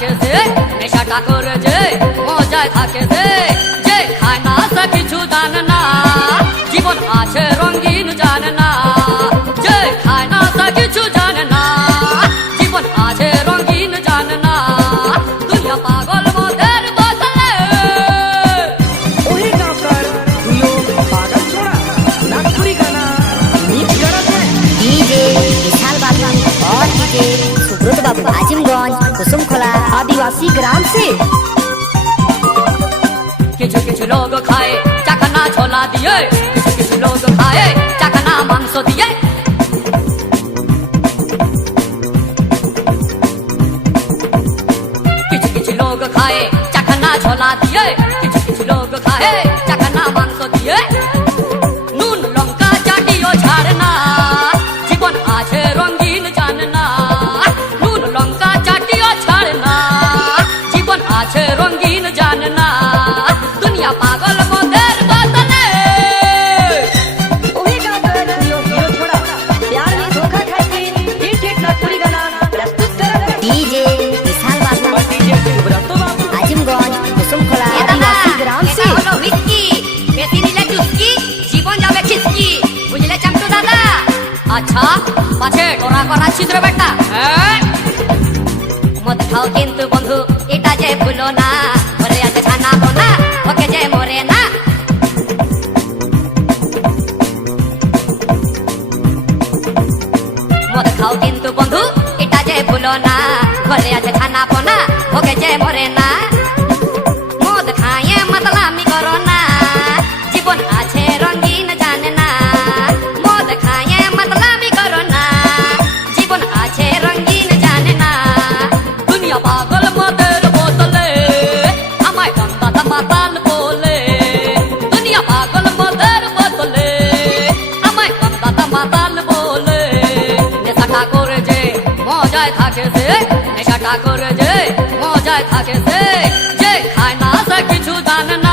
থাকে সে নেশাটা করে যে মজায় থাকে সে যে খায় না সে কিছু জানে না জীবন আছে রঙিন জানে না যে খায় না সে কিছু জানে না জীবন আছে রঙিন জানে না দুনিয়া পাগল মদের বদলে ओहे गाँवकर तू लोग पागल छोड़ा नागपुरी गाना नीच गरज है डीजे विशाल बाबू और डीजे सुब्रत बाबू आजिमगंज कुसुमखोला आदिवासी ग्राम से কিছু কিছু লোক খায় চাখানা ছোলা দিয়ে কিছু কিছু লোক খায় চাখানা মাংস দিয়ে কিছু কিছু লোক খায় চাখানা ছোলা দিয়ে কিছু কিছু লোক খায় চাখানা মাংস দিয়ে নুন লঙ্কা চাটিও ছাড়ে না জীবন আছে রঙিন জানে না নুন লঙ্কা চাটিও ছাড়ে না জীবন আছে রঙিন জানে না দুনিয়া পাগল মদের বদলে ओहे गाँवकर तू लोग हीरो छोड़ा प्यार में धोखा खाके हिट हिट नागपुरी गाना प्रस्तुत करत है डीजे विशाल बाबू और डीजे सुब्रत बाबू आजिमगंज कुसुमखोला आदिवासी ग्राम से হলো হুইস্কি বেশি নিলে চুস্কি জীবন যাবে খিস্কি বুঝলে চামটু দাদা আচ্ছা পাছে টোরা করা ছিদ্র বেটা মদ খাও কিন্তু বন্ধু এটা যে ভুলো না ঘরে আছে ছানা বোনা ওকে যে মরে না মদ খাও কিন্তু বন্ধু এটা যে ভুলো না ঘরে আছে ছানা বোনা ওকে যে মরে না মদ খায়ে मतलामी करो ना जीवन আছে রঙিন জানে না মদ খায়ে मतलामी करो ना জীবন আছে রঙিন জানে না দুনিয়া পাগল মদের বোতলে আমায় গঙ্গা মাতাল বলে দুনিয়া পাগল মদের বোতলে আমায় গঙ্গা মাতাল বলে নেশাটা করে যে মজায় থাকে সে নেশাটা করে যে মজায় থাকে সে যে খায় না সে কিছু জানে না